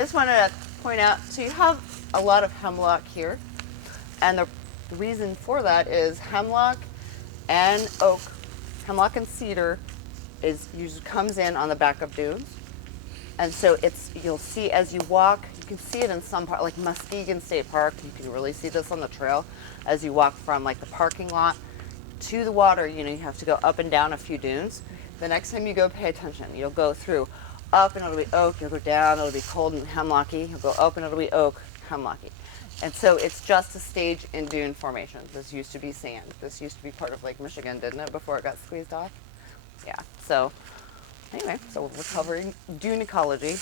I just wanted to point out, so you have a lot of hemlock here, and the reason for that is and oak, hemlock and cedar is usually comes in on the back of dunes. And so you'll see as you walk, you can see it in some part, like Muskegon State Park, you can really see this on the trail as you walk from like the parking lot to the water. You have to go up and down a few dunes. The next time you go, pay attention. You'll go through up and it'll be oak, you'll go down, it'll be cold and hemlocky, you'll go up and it'll be oak, hemlocky. And so it's just a stage in dune formation. This used to be sand. This used to be part of Lake Michigan, didn't it, before it got squeezed off? Yeah, so anyway, so we're covering dune ecology.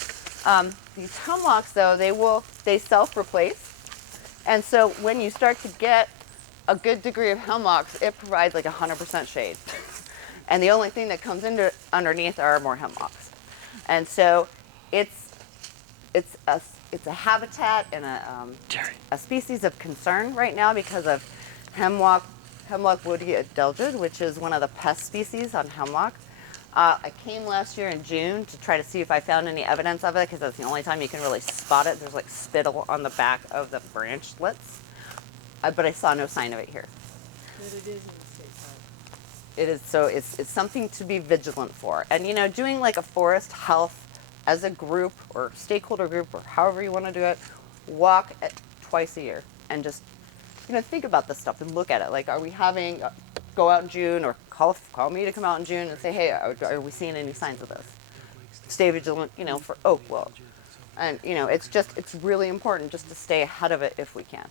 These hemlocks, though, they self-replace. And so when you start to get a good degree of hemlocks, it provides like 100% shade. And the only thing that comes underneath are more hemlocks. And so it's a habitat and a species of concern right now because of hemlock woody adelgid, which is one of the pest species on hemlock. I came last year in June to try to see if I found any evidence of it because that's the only time you can really spot it. There's like spittle on the back of the branchlets, but I saw no sign of it here. But it is in the state park. It is, so it's something to be vigilant for. And doing like a forest health as a group or stakeholder group or however you want to do it, walk twice a year and just think about this stuff and look at it. Like, are we having go out in June or call me to come out in June and say, hey, are we seeing any signs of this? Stay vigilant, for oak wilt. And, it's really important just to stay ahead of it if we can.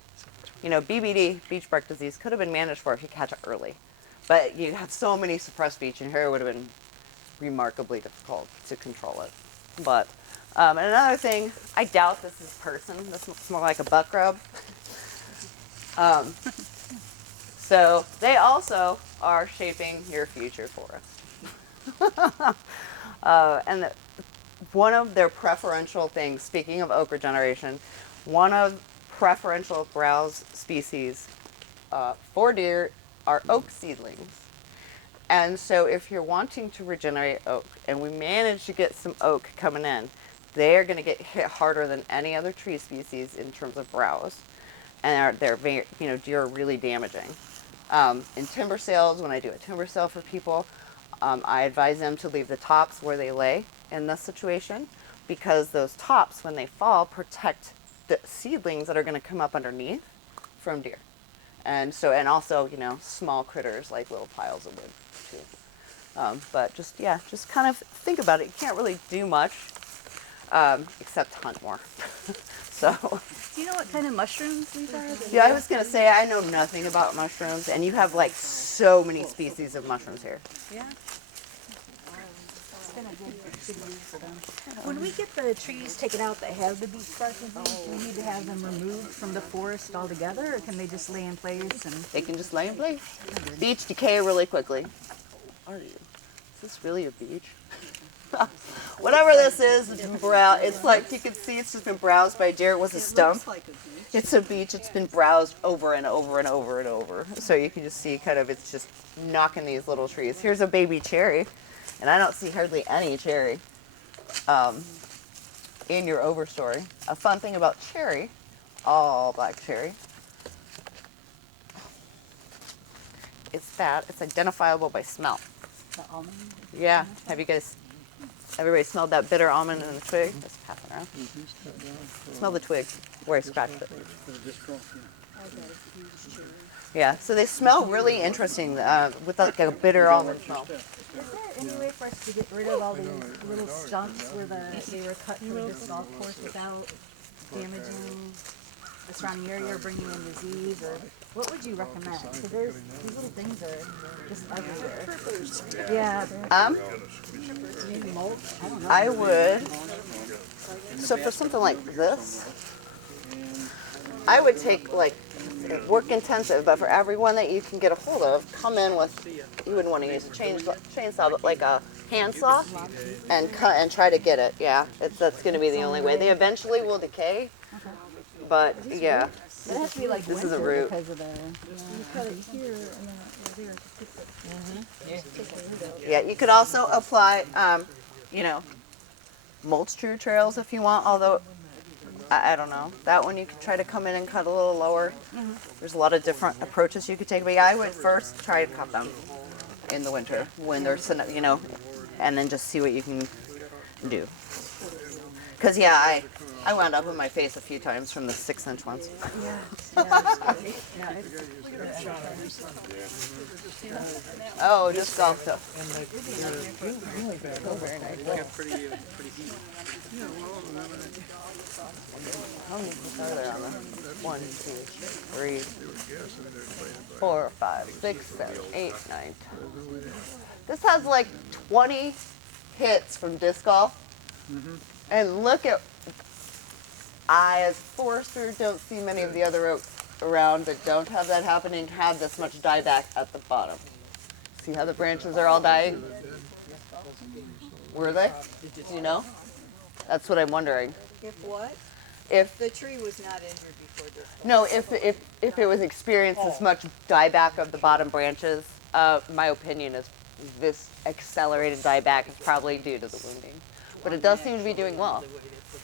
BBD, beech bark disease, could have been managed for if you catch it early. But you have so many suppressed beech, and here it would have been remarkably difficult to control it. But, and another thing, I doubt this is person. This looks more like a buck rub. So they also are shaping your future forest. And one of their preferential things, speaking of oak regeneration, one of preferential browse species for deer are oak seedlings. And so if you're wanting to regenerate oak, and we manage to get some oak coming in, they're going to get hit harder than any other tree species in terms of browse. And they're deer are really damaging. In timber sales, when I do a timber sale for people, I advise them to leave the tops where they lay in this situation, because those tops, when they fall, protect the seedlings that are going to come up underneath from deer. And also, small critters like little piles of wood too. But just kind of think about it. You can't really do much except hunt more. So. Do you know what kind of mushrooms these are? Yeah, I was going to say, I know nothing about mushrooms, and you have like so many species of mushrooms here. Yeah. It's been a good use for them. When we get the trees taken out that have the beech bark disease, do we need to have them removed from the forest altogether, or can they just lay in place? And they can just lay in place. Beech decay really quickly. Are you? Is this really a beech? Whatever this is, it's been browsed. It's like you can see it's just been browsed by deer. It was a stump. Like a beach. It's a beech. It's been browsed over and over and over and over. So you can just see kind of it's just knocking these little trees. Here's a baby cherry, and I don't see hardly any cherry in your overstory. A fun thing about cherry, all black cherry, it's bad. It's identifiable by smell. the almond? Yeah. Have you guys? Everybody smelled that bitter almond in the twig? Just pass it around. Smell the twig where I scratched it. Yeah, so they smell really interesting with like a bitter almond smell. Is there any way for us to get rid of all these little stumps where they were cut for this golf course without damaging the surrounding area or bringing in disease? Or what would you recommend? Because these little things are just everywhere. Yeah. Maybe mulch. I don't know. I would. So for something like this, I would take like work intensive, but for every one that you can get a hold of, come in with, you wouldn't want to use a chainsaw, but like a handsaw and cut and try to get it. Yeah, that's going to be the only way. They eventually will decay, but yeah. It has to be like This is a root. because of the. You cut it here and then there. Yeah, you could also apply, mulch true trails if you want, although I don't know. That one you could try to come in and cut a little lower. There's a lot of different approaches you could take, but yeah, I would first try to cut them in the winter when they're, and then just see what you can do. Because yeah, I wound up in my face a few times from the 6-inch ones. Oh, just golf tip. Oh, very nice. How many are there on the 1, 2, 3, 4, 5, 6, 7, 8, 9, 10. This has like 20 hits from disc golf. And look at, I as forester don't see many of the other oaks around that don't have that happening, have this much dieback at the bottom. See how the branches are all dying? Were they? Do you know? That's what I'm wondering. If what? If The tree was not injured before this. no, if it was experienced as much dieback of the bottom branches, my opinion is this accelerated dieback is probably due to the wounding. But it does seem to be doing well.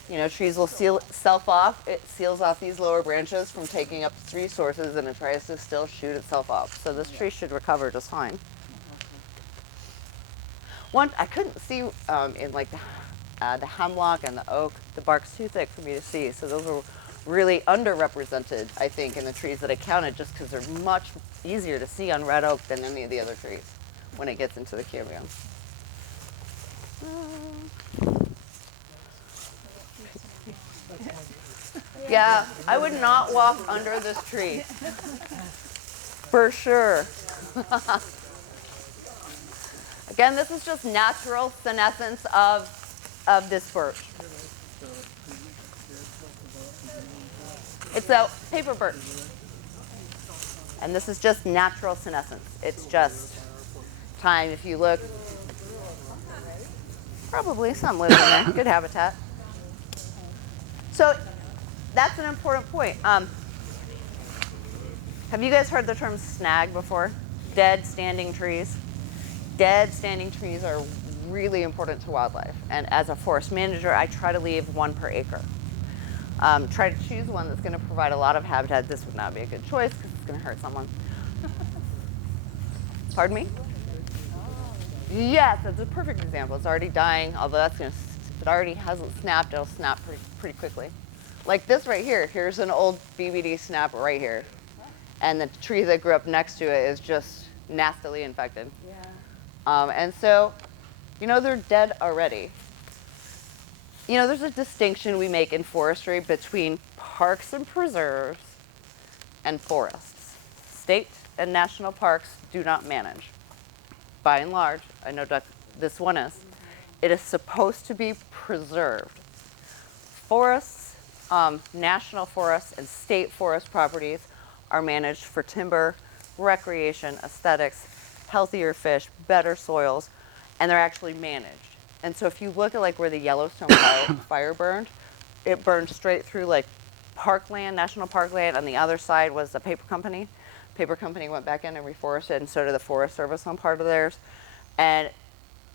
You know, trees will seal itself off. It seals off these lower branches from taking up its resources, and it tries to still shoot itself off. So this tree should recover just fine. One, I couldn't see in like the hemlock and the oak, the bark's too thick for me to see. So those were really underrepresented, I think, in the trees that I counted, just because they're much easier to see on red oak than any of the other trees when it gets into the cambium. Yeah, I would not walk under this tree. For sure. Again, this is just natural senescence of this birch. It's a paper birch. And this is just natural senescence. It's just time. If you look, probably some lives in there. Good habitat. So that's an important point. Have you guys heard the term snag before? Dead standing trees. Dead standing trees are really important to wildlife. And as a forest manager, I try to leave 1 per acre. Try to choose one that's going to provide a lot of habitat. This would not be a good choice because it's going to hurt someone. Pardon me? Yes, that's a perfect example. It's already dying, although that's going to, if it already hasn't snapped, it'll snap pretty quickly. Like this right here. Here's an old BBD snap right here. And the tree that grew up next to it is just nastily infected. Yeah. And so, you know, they're dead already. You know, there's a distinction we make in forestry between parks and preserves and forests. State and national parks do not manage. By and large, I know this one is. It is supposed to be preserved. Forests, national forests and state forest properties are managed for timber, recreation, aesthetics, healthier fish, better soils, and they're actually managed. And so if you look at like where the Yellowstone fire burned, it burned straight through like parkland, national parkland. On the other side was the paper company. Paper company went back in and reforested, and so did the Forest Service on part of theirs. And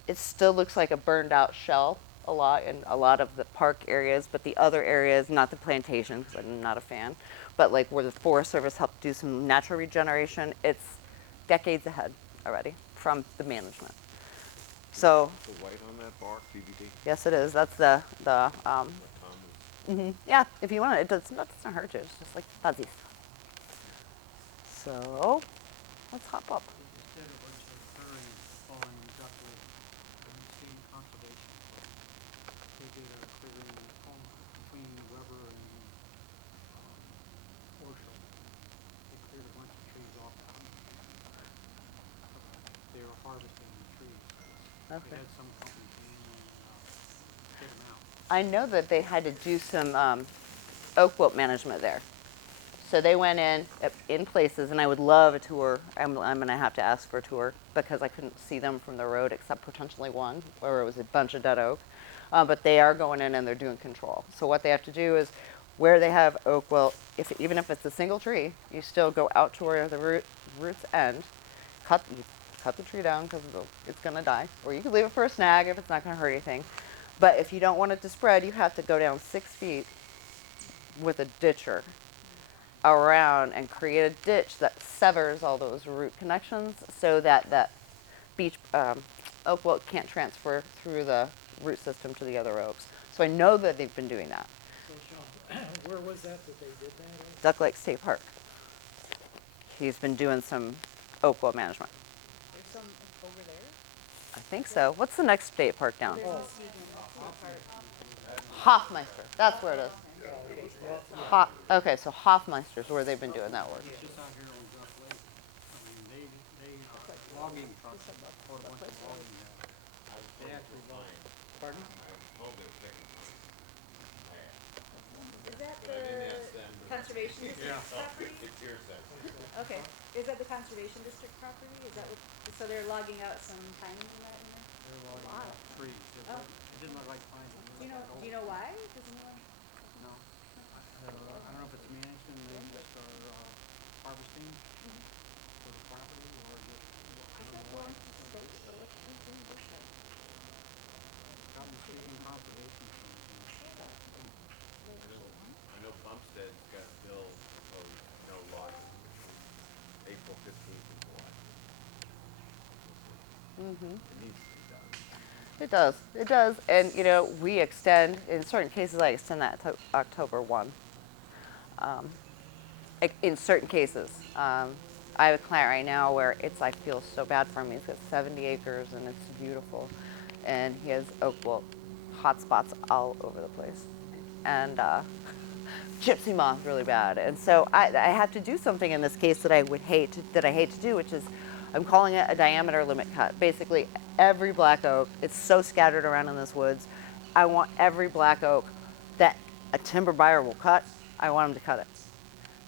it still looks like a burned out shell a lot in a lot of the park areas, but the other areas, not the plantations, I'm not a fan, but like where the Forest Service helped do some natural regeneration, it's decades ahead already from the management. So, The white on that bark, BBD. yes, it is. That's the yeah, if you want it, it doesn't hurt you. It's just like fuzzies. So, let's hop up. Instead of what's occurring falling up with state conservation, they did a clearing between Weber and Orchard. They cleared a bunch of trees off the house. They were harvesting the trees. Okay. They had some company came and get them out. I know that they had to do some oak wilt management there. So they went in places, and I would love a tour. I'm going to have to ask for a tour because I couldn't see them from the road except potentially one, where it was a bunch of dead oak. But they are going in and they're doing control. So what they have to do is where they have oak wilt, even if it's a single tree, you still go out to where the roots end, cut the tree down because it's going to die. Or you could leave it for a snag if it's not going to hurt anything. But if you don't want it to spread, you have to go down 6 feet with a ditcher around and create a ditch that severs all those root connections so that that beech oak wilt can't transfer through the root system to the other oaks. So I know that they've been doing that. So Sean, where was that they did that at? Duck Lake State Park. He's been doing some oak wilt management. There's some over there. I think so. What's the next state park down? There's Muskegon Park. Hofmeister. That's where it is. Okay, so Hofmeister's where they've been doing that work. It's just out here on Duck Lake. I mean, logging trucks, or a bunch of logging there. They actually log. Pardon? Is that the conservation district property? Okay, is that the conservation district property? Is that what, so they're logging out some pines and that in there? They're logging Wow. trees. Oh. It didn't look like pines. It Do looked you like know oak. why? Does anyone? No. I don't know if it's management, they just are harvesting for the property or just, I don't know why. Probably speaking conservation. I know Bumstead's got a bill of no logging, April 15th and July. Mm-hmm. It needs to be done. It does. It does. And, you know, we extend, in certain cases, I extend that to October 1. In certain cases. I have a client right now where it's, I feel so bad for him. He's got 70 acres and it's beautiful. And he has oak wilt hot spots all over the place. And gypsy moth really bad. And so I have to do something in this case that I hate to do, which is I'm calling it a diameter limit cut. Basically, every black oak, it's so scattered around in this woods. I want every black oak that a timber buyer will cut, I want them to cut it.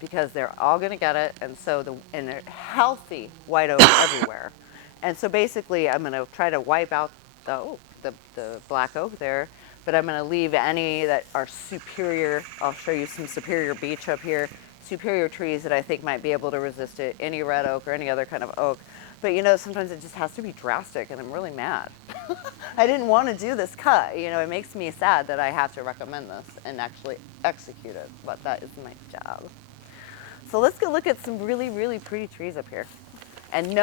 Because they're all going to get it, and so and they're healthy white oak everywhere. And so basically, I'm going to try to wipe out the black oak there, but I'm going to leave any that are superior. I'll show you some superior beech up here, superior trees that I think might be able to resist it, any red oak or any other kind of oak. But you know, sometimes it just has to be drastic, and I'm really mad. I didn't want to do this cut. You know, it makes me sad that I have to recommend this and actually execute it, but that is my job. So let's go look at some really, really pretty trees up here. And no